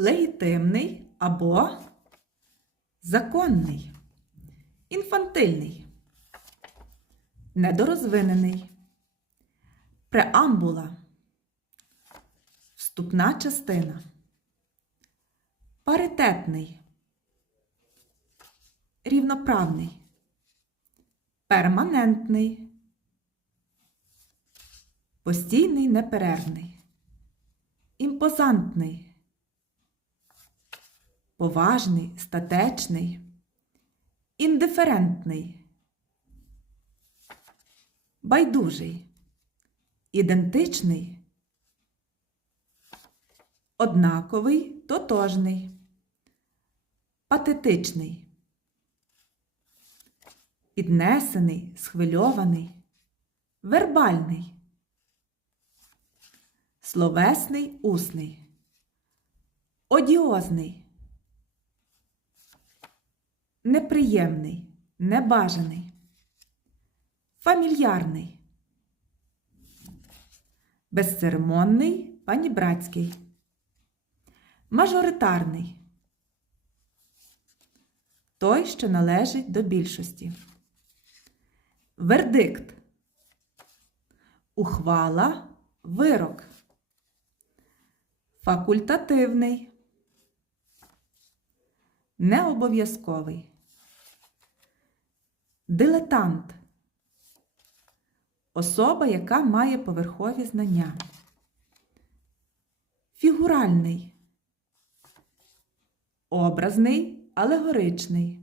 легітимний або законний, інфантильний, недорозвинений, преамбула, вступна частина, паритетний, рівноправний, перманентний, постійний неперервний, імпозантний поважний, статечний, індиферентний, байдужий, ідентичний, однаковий, тотожний, патетичний, піднесений, схвильований, вербальний, словесний, усний, одіозний неприємний, небажаний, фамільярний, безцеремонний, панібратський, мажоритарний, той, що належить до більшості, вердикт, ухвала, вирок, факультативний, необов'язковий. Дилетант. Особа, яка має поверхові знання. Фігуральний, образний, алегоричний,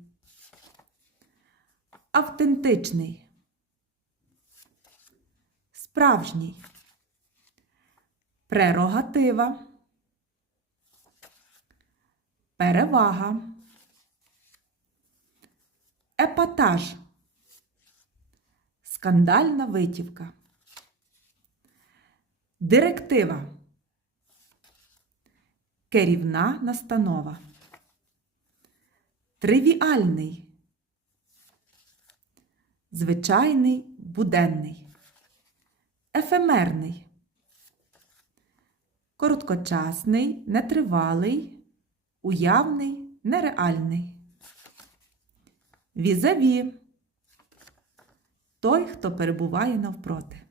автентичний, справжній, прерогатива, перевага, епатаж. Скандальна витівка. Директива. Керівна настанова. Тривіальний. Звичайний буденний. Ефемерний. Короткочасний, нетривалий, уявний, нереальний. Візаві той, хто перебуває навпроти.